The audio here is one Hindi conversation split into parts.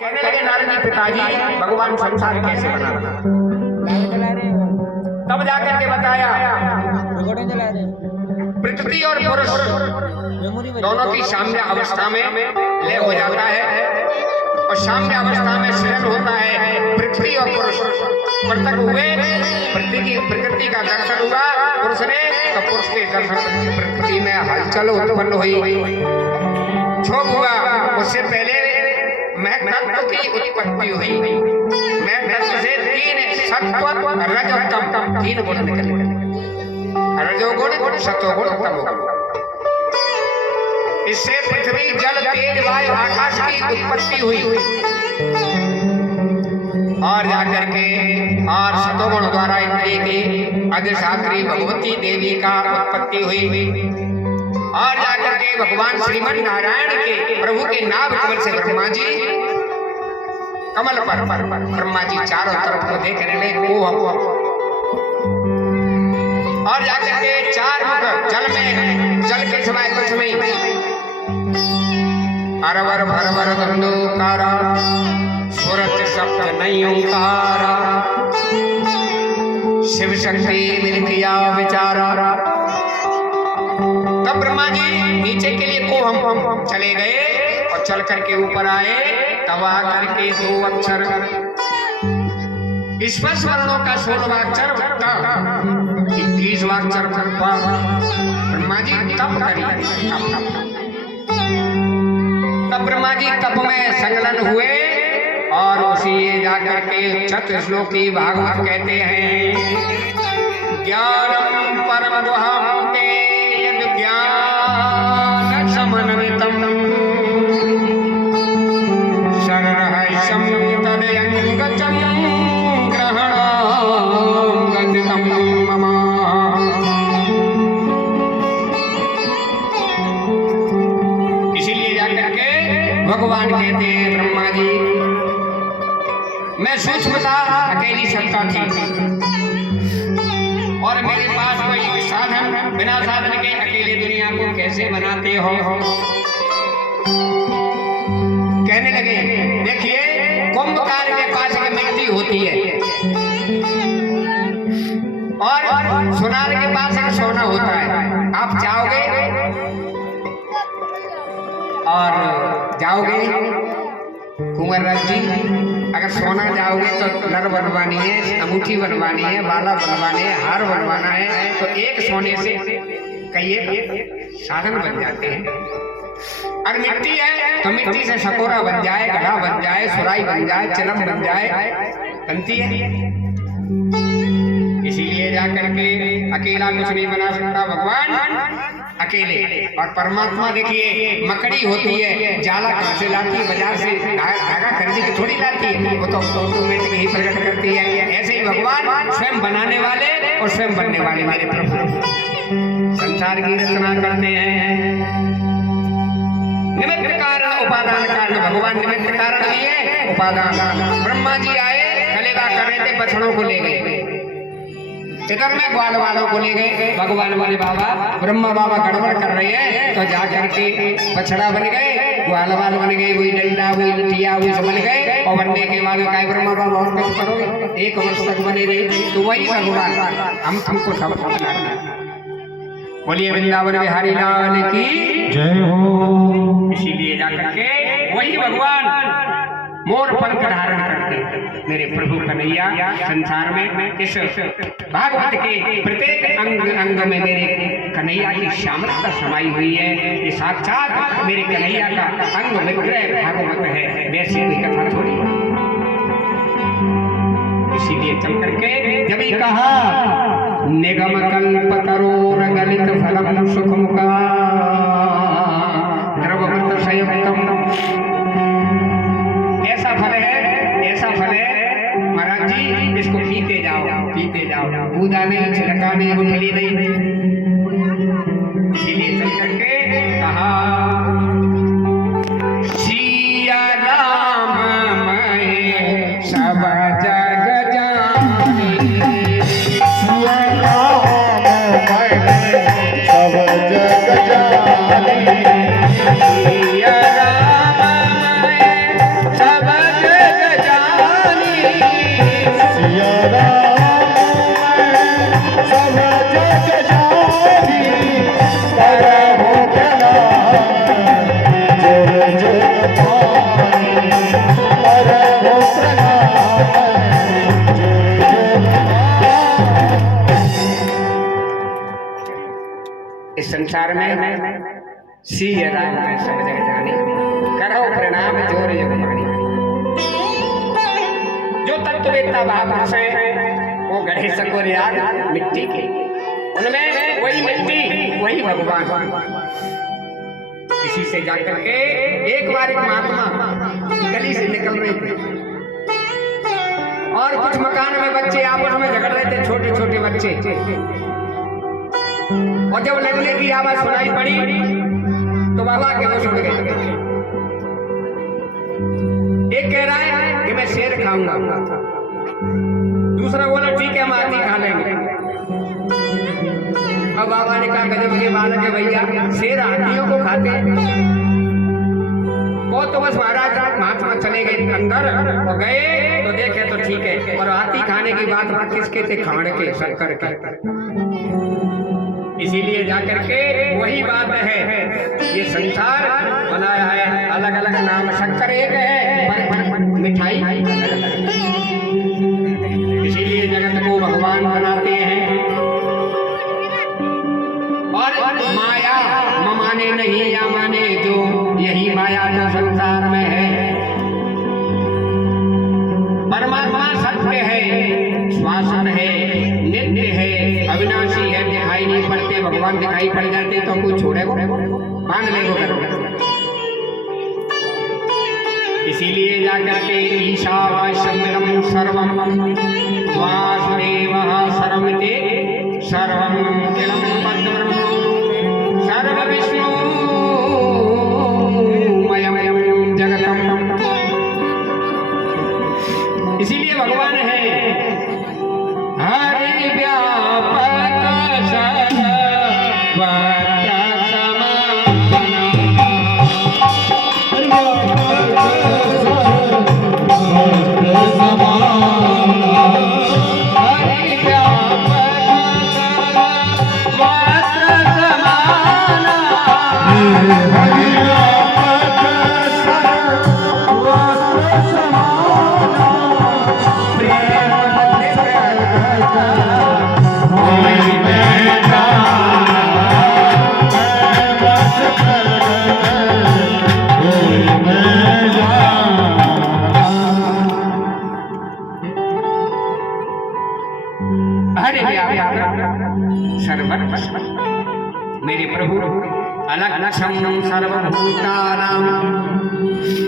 कहने लगे नारद जी पिताजी भगवान संसार कैसे बना। तब जाकर के बताया प्रकृति और पुरुष दोनों की साम्य अवस्था में लय हो जाता है और साम्य अवस्था में सृजन होता है। पृथ्वी और पुरुष पृथक हुए, प्रकृति का दर्शन हुआ पुरुष ने, तो पुरुष के दर्शन प्रकृति में हलचल उत्पन्न हुई, क्षोभ हुआ। उससे पहले महक तत्व की उत्पत्ति हुई। महक तत्व से तीन सत्व रज और तम तीन गुण निकले, रजोगुण सत्वगुण तमोगुण। इससे पृथ्वी जल तेज वायु आकाश की उत्पत्ति हुई और जाकर के और सतोगुण द्वारा इंद्रिय की अधिष्ठात्री भगवती देवी का उत्पत्ति हुई और जाकर के भगवान श्रीमन नारायण के प्रभु के नाभ कमल से ब्रह्मा जी कमल पर ब्रह्मा जी चारों तरफ को देखने लगे और जाकर के चार मुख जल में, जल के सिवाय कुछ नहीं। अरवर भरवर गंधोकारा सुरत सप्त नहीं ओंकारा शिव शक्ति मिल किया विचारा। तब ब्रह्मा जी नीचे के लिए को हम चले गए और चल करके ऊपर आए। तब आकर के दो अक्षर स्पर्श वर्णों का 16वां अक्षर 21वां अक्षर ब्रह्मा जी तप करिए। तब ब्रह्मा जी तप में संलग्न हुए और उसी जाकर के चतुश्लोकी भागवत कहते हैं ज्ञानम परम दुहाम ते यद ज्ञान समन्वितम शरणहर्षम तदयंगचम ग्रहणं गतितम मम। इसीलिए जाकर के भगवान कहते हैं ब्रह्मा जी मैं सूक्ष्मता अकेली सत्ता थी और मेरे पास कोई साधन, बिना साधन के अकेले दुनिया को कैसे बनाते हो। कहने लगे देखिए कुंभकार के पास एक मिट्टी होती है और सोनार के पास एक सोना होता है। आप जाओगे और जाओगे कुंवर राज जी, अगर सोना जाओगे तो लर बनवानी है, अंगूठी बनवानी है, बाला बनवानी है, हार बनवाना है, तो एक सोने से कई एक साधन बन जाते हैं। अगर मिट्टी है तो मिट्टी से सकोरा बन जाए, घड़ा बन जाए, सुराई बन जाए, चिलम बन जाए, बनती है। इसीलिए जाकर के अकेला कुछ नहीं बना सकता भगवान अकेले। और परमात्मा देखिए मकड़ी होती है, जाला कहाँ से लाती है, बाजार से धागा खरीदी के थोड़ी लाती है, वो तो ऑटोमेटिक ही प्रकट करती है। ऐसे ही भगवान स्वयं बनाने वाले और स्वयं बनने वाले मेरे प्रभु संसार की रचना करते हैं। निमित्त कारण उपादान कारण, भगवान निमित्त कारण भी है उपादान। ब्रह्मा जी आए कलेवा कर रहे थे, बछड़ों को ले गए, इधर में ग्वाल वालों को ले गए। भगवान बोले बाबा ब्रह्मा बाबा गड़बड़ कर रहे हैं, तो जाकर के बछड़ा बन गए, ग्वाल वाल बन गए, वही डंडा वही लठिया वही सब बन गए। और बनने के बाद कहा ब्रह्मा बाबा और कुछ करोगे, 1 वर्ष तक बने रहे। तो वही भगवान हम तुमको सब बोलिए वृंदावन बिहारी लाल की जय हो। इसीलिए जाकर के वही भगवान मोर पंख धारण करके मेरे प्रभु कन्हैया संसार में इस भागवत के प्रत्येक अंग अंग में मेरे कन्हैया की सामर्थ्य समाई हुई है। ये साक्षात मेरे कन्हैया का अंग विग्रह भागवत है, वैसी कोई कथा थोड़ी। इसीलिए चल करके जब ही कहा निगम कल्प तरोर गलित फलम सुखमुखा द्रववत संयुक्तम, ऐसा फल है महाराज जी, इसको पीते जाओ, बूदा नहीं, छिलका नहीं, गुठली नहीं। इसीलिए चल करके कहा सिया राम मैं सब जग जानी, सिया राम मैं सब जग जानी, सिया राम मैं सब करहु प्रणाम इस संसार में सिय राम में सब जग जानी, करो प्रणाम जोर जग मानी। जो तत्ववेत्ता महापुरुष हैं वो गढ़े सको याद मिट्टी के, उनमें वही मिट्टी वही भगवान। इसी से जाकर के एक बार एक महात्मा गली से निकल रहे थे और कुछ मकान में बच्चे आपस में झगड़ रहे थे, छोटे छोटे बच्चे। और जब लगने की आवाज सुनाई पड़ी तो बाबा के होश उड़ गए। एक कह रहा है कि मैं शेर खाऊंगा, दूसरा बोला ठीक है हम हाथी खा लेंगे। अब बाबा ने कहा गजब के बालक है भैया, शेर हाथियों को खाते हैं। वो तो बस महाराज महात्मा चले गए अंदर और गए तो देखे तो ठीक है, और हाथी खाने की बात पर किसके थे? खाण के, शक्कर के। इसीलिए जाकर के वही बात है, ये संसार बनाया है अलग अलग नाम, शक्कर एक है पर मिठाई अलग अलग। इसीलिए जगत को भगवान बनाते हैं। और माया माने नहीं या माने जो, यही माया जो संसार में है। परमात्मा सत्य है, शाश्वत है, नित्य है, अविनाशी है, दिखाई नहीं पड़ते। भगवान दिखाई पड़ जाते तो कोई छोड़ेगा, मान लेगा। इसीलिए जाकर के ईशावास्यमिदं सर्वं वासुदेवः सर्वमिति सर्वं किलं तद्ब्रह्म सर्वविष्णुमयं जगतम्। इसीलिए भगवान है हरि व्यापक सर्वत्र मेरे प्रभु अलक्षम सर्वभूतानां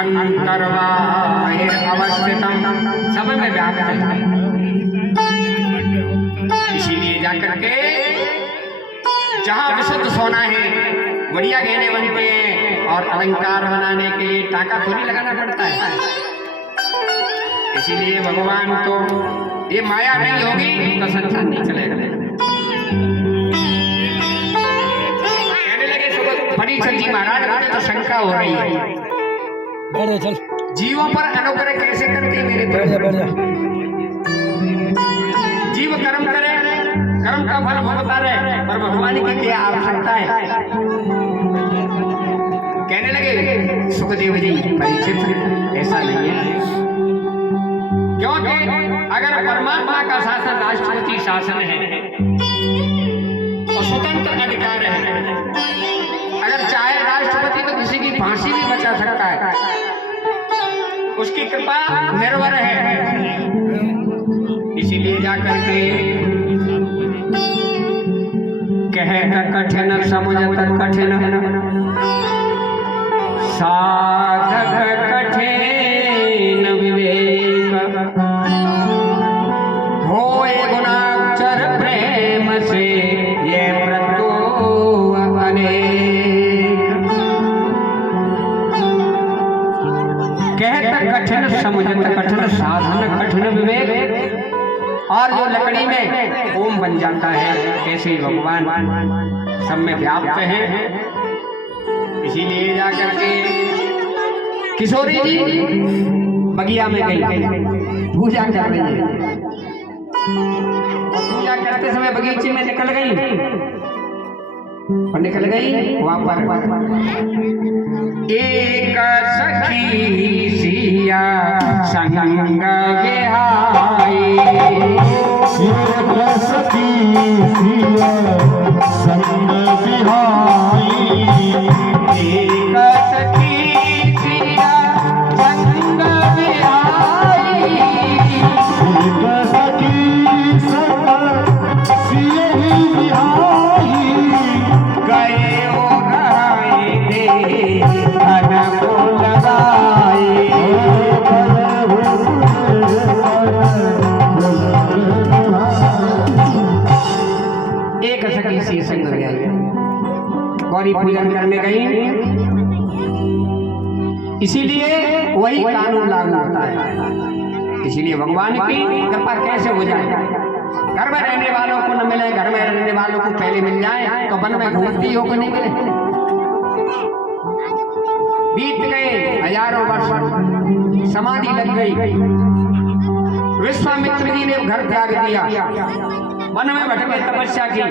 अंतर्बाहिर अवस्थितम, सब में व्याप्त है। इसीलिए जाकर के जहाँ विशुद्ध सोना है, बढ़िया गहने बनते हैं, और अलंकार बनाने के लिए टाका थोड़ी लगाना पड़ता है। इसीलिए भगवान तो ये माया नहीं होगी तो संसार नहीं चलेगा। परीक्षित जी महाराज रहते तो शंका हो रही है, चल जीवों पर अनुग्रह कैसे करते मेरे प्रभु? जीव कर्म करे, कर्म का फल भोगता रहे, पर भगवान की क्या आवश्यकता है? कहने लगे सुखदेव जी परीक्षित ऐसा नहीं है, क्योंकि अगर परमात्मा का शासन राष्ट्रपति शासन है और स्वतंत्र अधिकार है, अगर चाहे राष्ट्रपति तो किसी की फांसी भी बचा सकता है, उसकी कृपा निर्भर है। इसीलिए जाकर के कहत कठिन समझत कठिन साधक कठिन विवेक होए गुणाक्षर प्रेम से ये प्रतो कहत कठिन समझत कठिन साधन कठिन विवेक, और जो लकड़ी में ओम बन जाता है ऐसे ही भगवान सब में व्याप्त हैं। इसीलिए जाकर के किशोरी जी बगिया में गई, पूजा कर रही है। पूजा करते समय बगीचे में निकल गई और निकल गई वहां पर। एक सखी सिया संग विहाई, एक सखी सिया संग विहाई, एक सखी सिया संग विहाई, एक सखी संग सिया विहाई, गए उड़ाए दे धन को लगाए। एक सखी सी संग गई, गौरी पूजन करने गई, इसीलिए वही कानून लागू होता है। इसीलिए भगवान की कृपा कैसे हो जाए, घर में रहने वालों को न मिले, घर में रहने वालों को पहले मिल जाए तो वन में घूमती हो को नहीं मिले। बीत गए हजारों वर्ष, समाधि लग गई, विश्वामित्र जी ने घर त्याग दिया, वन में भटके तपस्या की,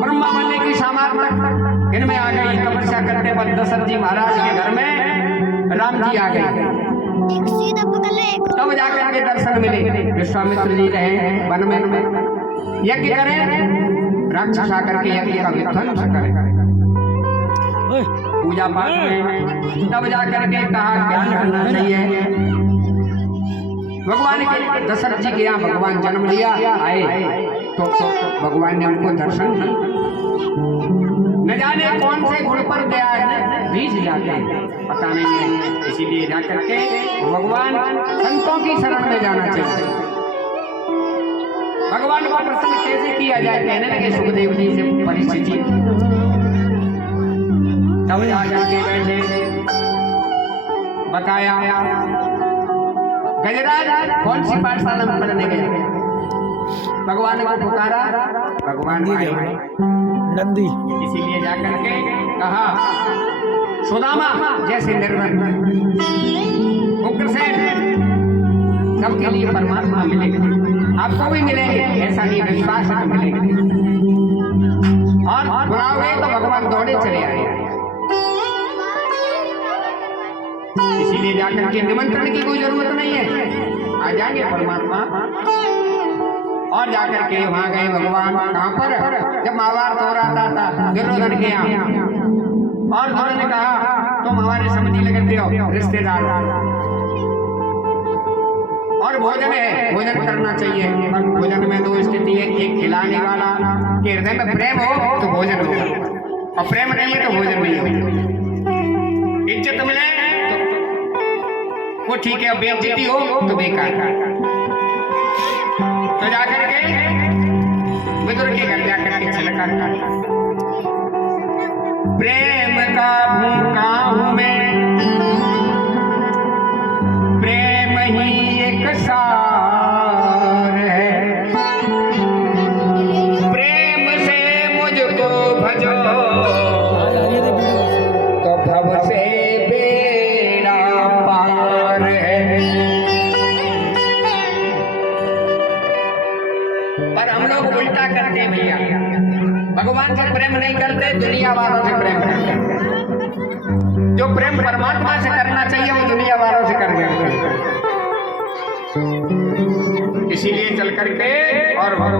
ब्रह्मा बनने की सामर्थ्य इनमें आ गई। तपस्या करते वक्त दशरथ जी महाराज के घर में राम जी आ गए, तब जाकर के दर्शन मिले। विश्वामित्र जी रहे वन में, यज्ञ करें, राक्षस आकर के यज्ञ का विध्वंस करें, पूजा पाठ में, तब जाकर के कहा ज्ञान करना चाहिए। भगवान के दशरथ जी के यहाँ भगवान जन्म लिया, आए तो भगवान ने उनको दर्शन दिया। न जाने कौन से गुण पर गया है, बीज जाते हैं, पता नहीं है। इसीलिए जाकर के भगवान संतों की शरण में जाना चाहिए। भगवान को प्रसन्न कैसे किया जाए, कहने लगे सुखदेव जी से परिस्थिति, तब जाके बैठे बताया। गजराज कौन सी पाठशाला में पढ़ने गए, भगवान को पुकारा, भगवान आए नंदी, इसीलिए जाकर के कहा सुदामा जैसे निर्धन, उग्रसेन, सबके लिए परमात्मा मिलेंगे, आपको भी मिलेंगे, ऐसा नहीं विश्वास है मिलेंगे। और बुलाओगे तो भगवान दौड़े चले आए। इसीलिए जाकर के निमंत्रण की कोई जरूरत नहीं है, आ जाएंगे परमात्मा। और जाकर के वहां गए भगवान, कहां पर, जब महाभारत हो रहा था दुर्योधन के यहाँ, और दुर्योधन ने कहा तुम हमारे समझी लगते हो रिश्तेदार, और भोजन है, भोजन करना चाहिए, पर भोजन में दो स्थिति है, एक खिलाने वाला के हृदय में प्रेम हो तो भोजन होगा, और प्रेम नहीं है तो भोजन नहीं होगा। इज्जत मिले वो ठीक है, बेइज्जती हो तो बेकार। तो जाकर के बुजुर्ग के घर जाकर के छिलका, प्रेम का भूखा हूं मैं, प्रेम ही एक सार है, प्रेम से मुझको भजो तो भव से बेड़ा पार है। पर हम लोग उल्टा करते हैं भैया, भगवान से प्रेम नहीं करते, दुनिया वालों से प्रेम करते हैं। जो प्रेम परमात्मा से करना चाहिए वो दुनिया वालों से कर देते हैं। इसीलिए चल करके और भगवान